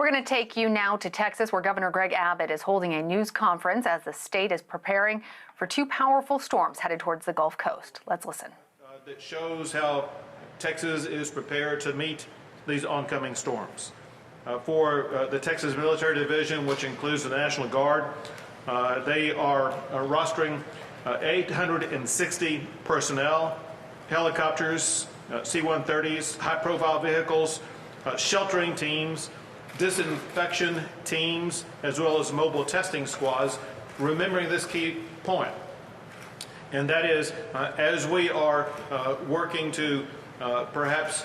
We're going to take you now to Texas, where Governor Greg Abbott is holding a news conference as the state is preparing for two powerful storms headed towards the Gulf Coast. Let's listen. That shows how Texas is prepared to meet these oncoming storms. For the Texas Military Division, which includes the National Guard, they are rostering 860 personnel, helicopters, C-130s, high-profile vehicles, sheltering teams, disinfection teams, as well as mobile testing squads, remembering this key point. And that is, as we are working to perhaps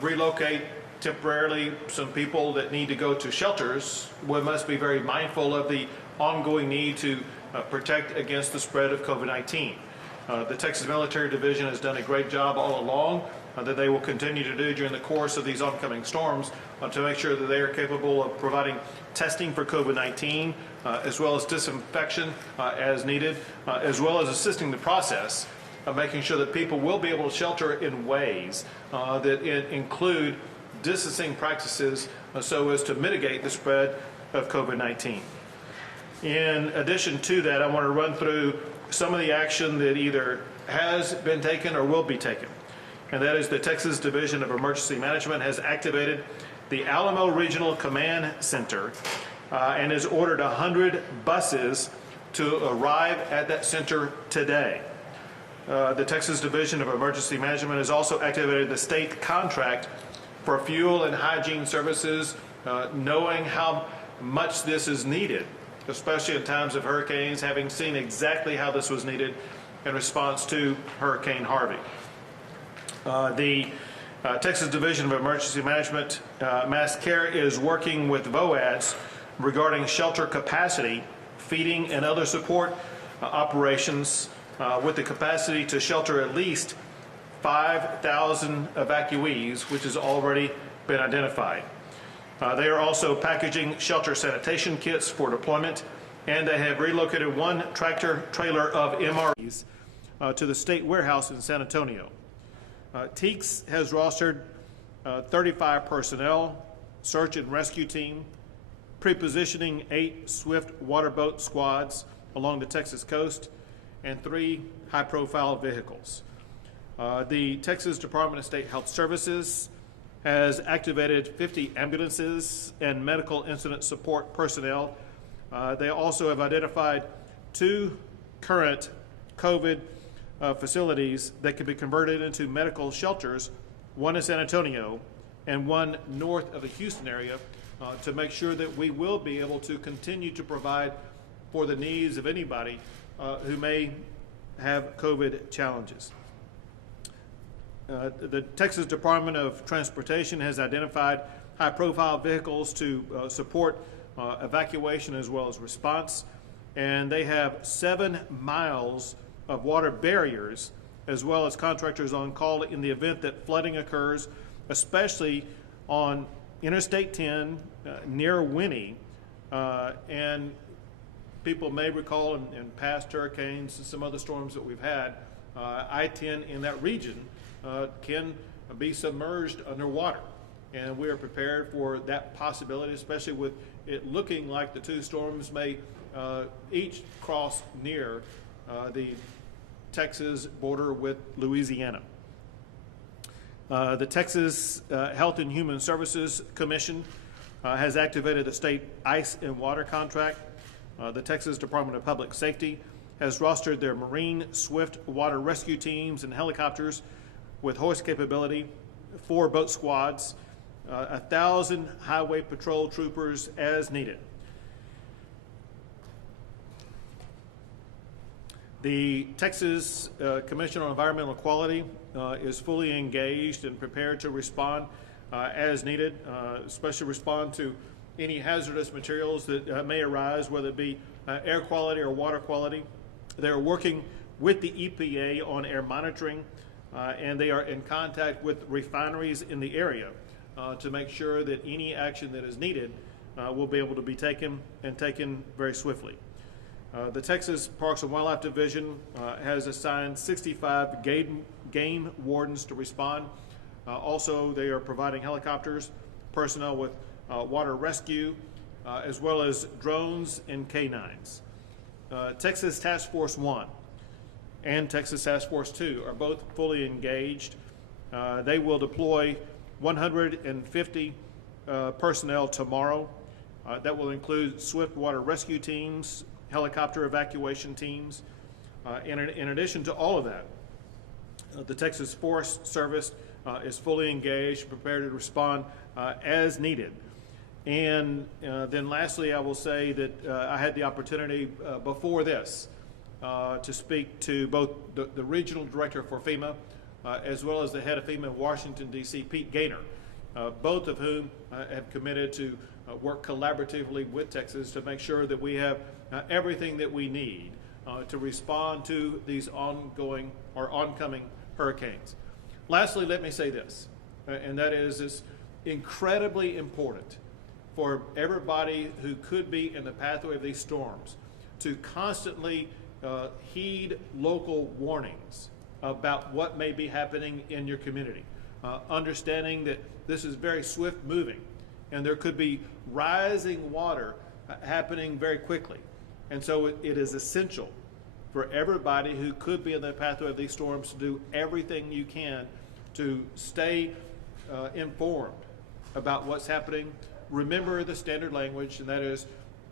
relocate temporarily some people that need to go to shelters, we must be very mindful of the ongoing need to protect against the spread of COVID-19. The Texas Military Division has done a great job all along, that they will continue to do during the course of these oncoming storms to make sure that they are capable of providing testing for COVID-19 as well as disinfection as needed, as well as assisting the process of making sure that people will be able to shelter in ways that include distancing practices so as to mitigate the spread of COVID-19. In addition to that, I want to run through some of the action that either has been taken or will be taken. And that is the Texas Division of Emergency Management has activated the Alamo Regional Command Center and has ordered 100 buses to arrive at that center today. The Texas Division of Emergency Management has also activated the state contract for fuel and hygiene services, knowing how much this is needed, especially in times of hurricanes, having seen exactly how this was needed in response to Hurricane Harvey. The Texas Division of Emergency Management Mass Care is working with VOADS regarding shelter capacity, feeding, and other support operations with the capacity to shelter at least 5,000 evacuees, which has already been identified. They are also packaging shelter sanitation kits for deployment, and they have relocated one tractor trailer of MREs to the state warehouse in San Antonio. TEACS has rostered 35 personnel, search and rescue team, pre-positioning 8 swift water boat squads along the Texas coast, and 3 high-profile vehicles. The Texas Department of State Health Services has activated 50 ambulances and medical incident support personnel. They also have identified 2 current COVID facilities that can be converted into medical shelters, one in San Antonio and one north of the Houston area, to make sure that we will be able to continue to provide for the needs of anybody who may have COVID challenges. The Texas Department of Transportation has identified high-profile vehicles to support evacuation as well as response, and they have 7 miles of water barriers as well as contractors on call in the event that flooding occurs, especially on Interstate 10 near Winnie. And people may recall in past hurricanes and some other storms that we've had, I-10 in that region can be submerged underwater. And we are prepared for that possibility, especially with it looking like the 2 storms may each cross near the Texas border with Louisiana. The Texas Health and Human Services Commission has activated the state ice and water contract. The Texas Department of Public Safety has rostered their Marine Swift water rescue teams and helicopters with hoist capability, 4 boat squads, 1,000 highway patrol troopers as needed. The Texas Commission on Environmental Quality is fully engaged and prepared to respond as needed, especially respond to any hazardous materials that may arise, whether it be air quality or water quality. They're working with the EPA on air monitoring, and they are in contact with refineries in the area to make sure that any action that is needed will be able to be taken and taken very swiftly. The Texas Parks and Wildlife Division has assigned 65 game wardens to respond. Also, they are providing helicopters, personnel with water rescue, as well as drones and canines. Texas Task Force 1 and Texas Task Force 2 are both fully engaged. They will deploy 150 personnel tomorrow. That will include swift water rescue teams, helicopter evacuation teams. In addition to all of that, the Texas Forest Service is fully engaged, prepared to respond as needed. And then lastly, I will say that I had the opportunity before this to speak to both the regional director for FEMA as well as the head of FEMA in Washington, D.C., Pete Gaynor, both of whom have committed to work collaboratively with Texas to make sure that we have everything that we need to respond to these ongoing or oncoming hurricanes. Lastly, let me say this, and that is it's incredibly important for everybody who could be in the pathway of these storms to constantly heed local warnings about what may be happening in your community, understanding that this is very swift moving and there could be rising water happening very quickly. And so it is essential for everybody who could be in the pathway of these storms to do everything you can to stay informed about what's happening. Remember the standard language, and that is,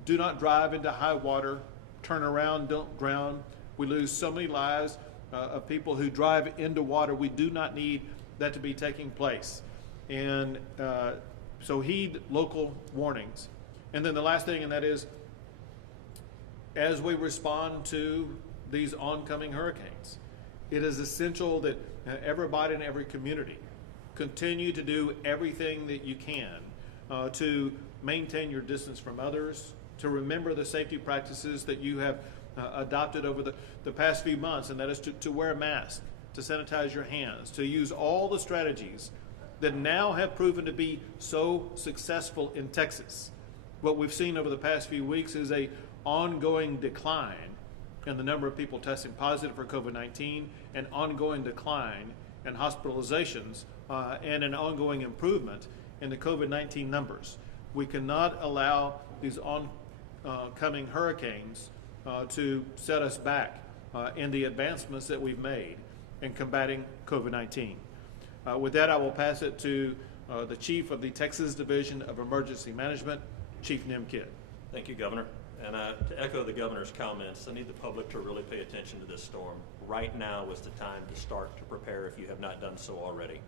do not drive into high water, turn around, don't drown. We lose so many lives of people who drive into water. We do not need that to be taking place. And so heed local warnings. And then the last thing, and that is, as we respond to these oncoming hurricanes, it is essential that everybody in every community continue to do everything that you can to maintain your distance from others, to remember the safety practices that you have adopted over the past few months, and that is to wear a mask, to sanitize your hands, to use all the strategies that now have proven to be so successful in Texas. What we've seen over the past few weeks is a ongoing decline in the number of people testing positive for COVID-19, an ongoing decline in hospitalizations, and an ongoing improvement in the COVID-19 numbers. We cannot allow these oncoming hurricanes to set us back in the advancements that we've made in combating COVID-19. With that, I will pass it to the Chief of the Texas Division of Emergency Management, Chief Nim Kidd. Thank you, Governor. And to echo the Governor's comments, I need the public to really pay attention to this storm. Right now is the time to start to prepare if you have not done so already.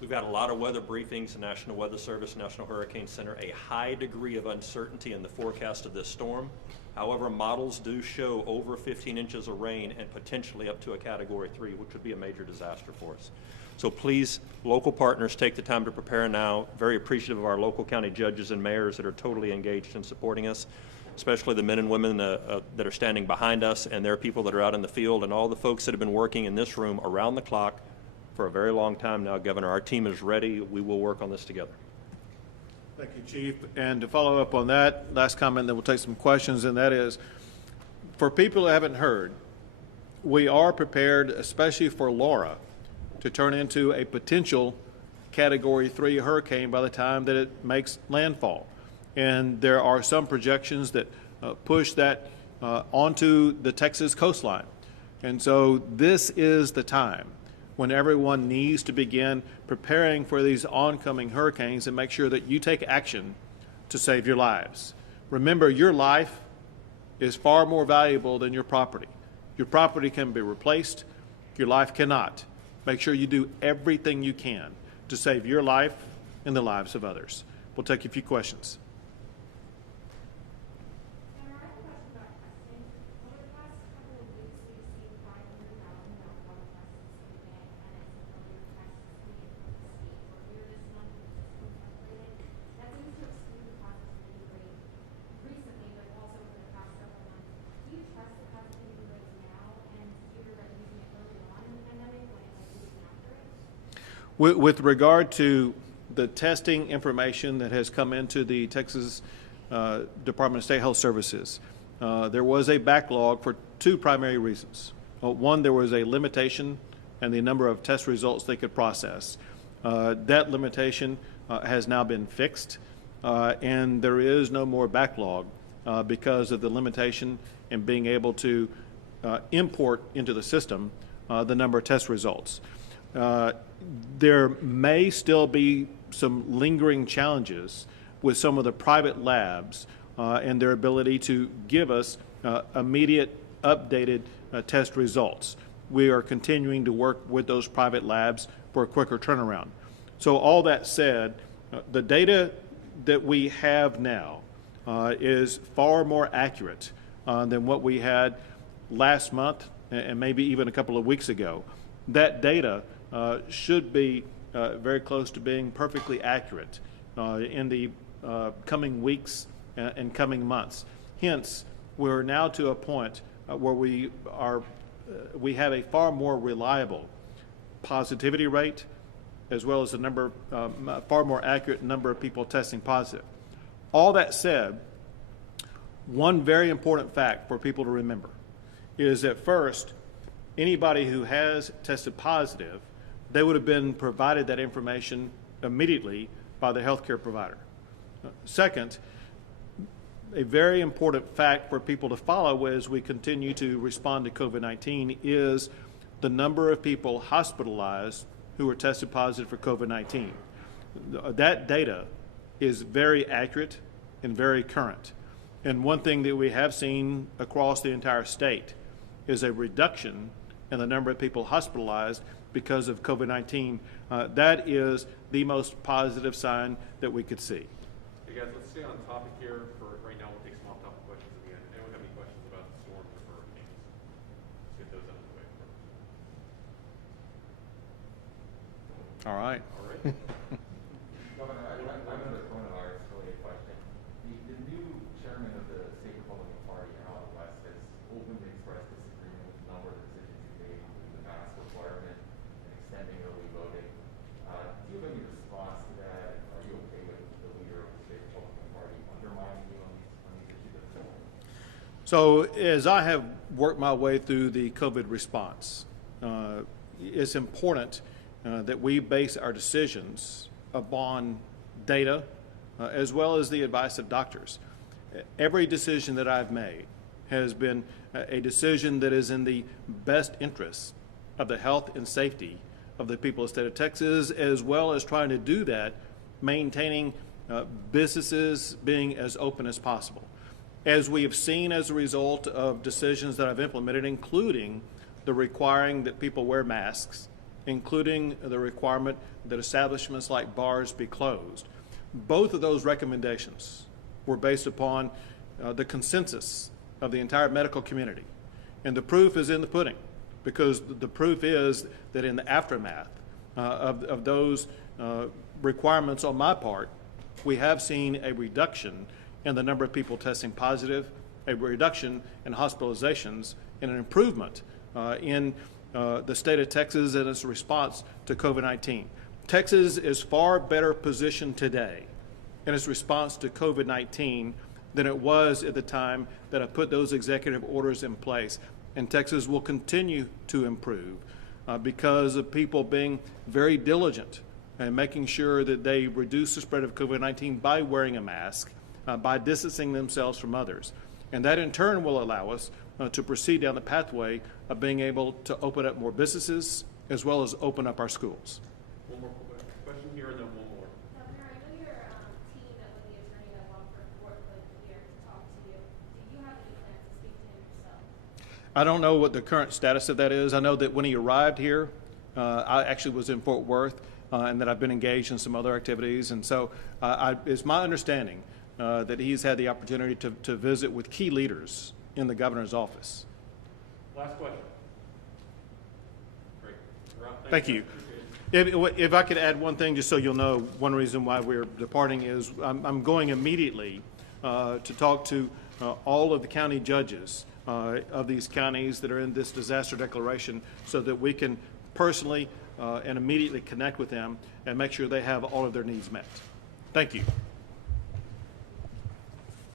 We've got a lot of weather briefings, the National Weather Service, National Hurricane Center, a high degree of uncertainty in the forecast of this storm. However, models do show over 15 inches of rain and potentially up to a Category 3, which would be a major disaster for us. So please, local partners, take the time to prepare now. Very appreciative of our local county judges and mayors that are totally engaged in supporting us, especially the men and women that are standing behind us, and their people that are out in the field, and all the folks that have been working in this room around the clock for a very long time now, Governor. Our team is ready. We will work on this together. Thank you, Chief. And to follow up on that, last comment, then we'll take some questions, and that is, for people who haven't heard, we are prepared, especially for Laura, to turn into a potential Category 3 hurricane by the time that it makes landfall. And there are some projections that push that onto the Texas coastline. And so this is the time when everyone needs to begin preparing for these oncoming hurricanes and make sure that you take action to save your lives. Remember, your life is far more valuable than your property. Your property can be replaced, your life cannot. Make sure you do everything you can to save your life and the lives of others. We'll take a few questions. With regard to the testing information that has come into the Texas Department of State Health Services, there was a backlog for two primary reasons. One, there was a limitation in the number of test results they could process. That limitation has now been fixed, and there is no more backlog because of the limitation in being able to import into the system the number of test results. There may still be some lingering challenges with some of the private labs and their ability to give us immediate, updated test results. We are continuing to work with those private labs for a quicker turnaround. So all that said, the data that we have now is far more accurate than what we had last month and maybe even a couple of weeks ago. That data should be very close to being perfectly accurate in the coming weeks and coming months. Hence, we're now to a point where we have a far more reliable positivity rate, as well as far more accurate number of people testing positive. All that said, one very important fact for people to remember is that first, anybody who has tested positive, they would have been provided that information immediately by the healthcare provider. Second, a very important fact for people to follow as we continue to respond to COVID-19 is the number of people hospitalized who were tested positive for COVID-19. That data is very accurate and very current. And one thing that we have seen across the entire state is a reduction in the number of people hospitalized because of COVID-19. That is the most positive sign that we could see. Hey guys, let's stay on topic here for right now. We'll take some off-topic questions at the end. Anyone have any questions about the storms or hurricanes? Let's get those out of the way. All right. All right. Governor, I have another coronavirus-related question. The new chairman of the state Republican Party, Alan West, has openly expressed disagreement with a number of decisions he made, including the mask requirement and extending early voting. Do you have any response to that? Are you okay with the leader of the state Republican Party undermining you on these issues? So as I have worked my way through the COVID response, it's important that we base our decisions upon data as well as the advice of doctors. Every decision that I've made has been a decision that is in the best interest of the health and safety of the people of the state of Texas, as well as trying to do that, maintaining businesses being as open as possible. As we have seen as a result of decisions that I've implemented, including the requiring that people wear masks, including the requirement that establishments like bars be closed, both of those recommendations were based upon the consensus of the entire medical community. And the proof is in the pudding, because the proof is that in the aftermath of those requirements on my part, we have seen a reduction in the number of people testing positive, a reduction in hospitalizations, and an improvement in the state of Texas and its response to COVID-19. Texas is far better positioned today in its response to COVID-19 than it was at the time that I put those executive orders in place. And Texas will continue to improve because of people being very diligent and making sure that they reduce the spread of COVID-19 by wearing a mask, by distancing themselves from others. And that in turn will allow us to proceed down the pathway of being able to open up more businesses as well as open up our schools. One more question here and then one more. Governor, I know your team met with the attorney that worked here to talk to you. Do you have any plans to speak to him yourself? I don't know what the current status of that is. I know that when he arrived here, I actually was in Fort Worth and that I've been engaged in some other activities. And so it's my understanding that he's had the opportunity to visit with key leaders in the governor's office. Last question. Great. Thank you. If I could add one thing, just so you'll know, one reason why we're departing is I'm going immediately to talk to all of the county judges of these counties that are in this disaster declaration so that we can personally and immediately connect with them and make sure they have all of their needs met. Thank you.